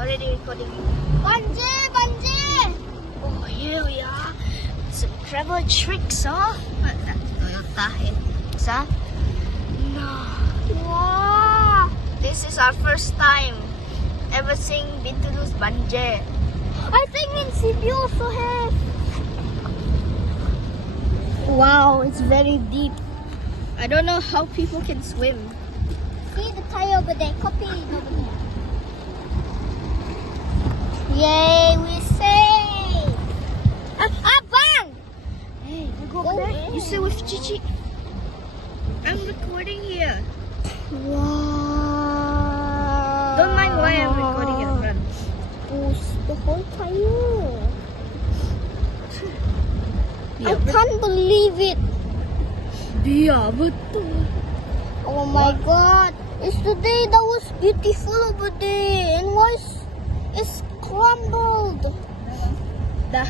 Already recording. Bungee! Oh, here we are. Some clever tricks, huh? Toyota heads, huh? No. Wow! This is our first time ever seeing Bintulu's bungee. I think in Cebu also have. Wow, it's very deep. I don't know how people can swim. See the tire over there. Copy it over there. Yay, we say! Bang! Hey, you go Go over there. in. You sit with Chichi. I'm recording here. Wow! Don't mind why I'm recording in front. Push the whole tire. I Yeah, can't believe it. yeah, betul. Oh my god. Yesterday that was beautiful over there. And why it's crumbled? Dah.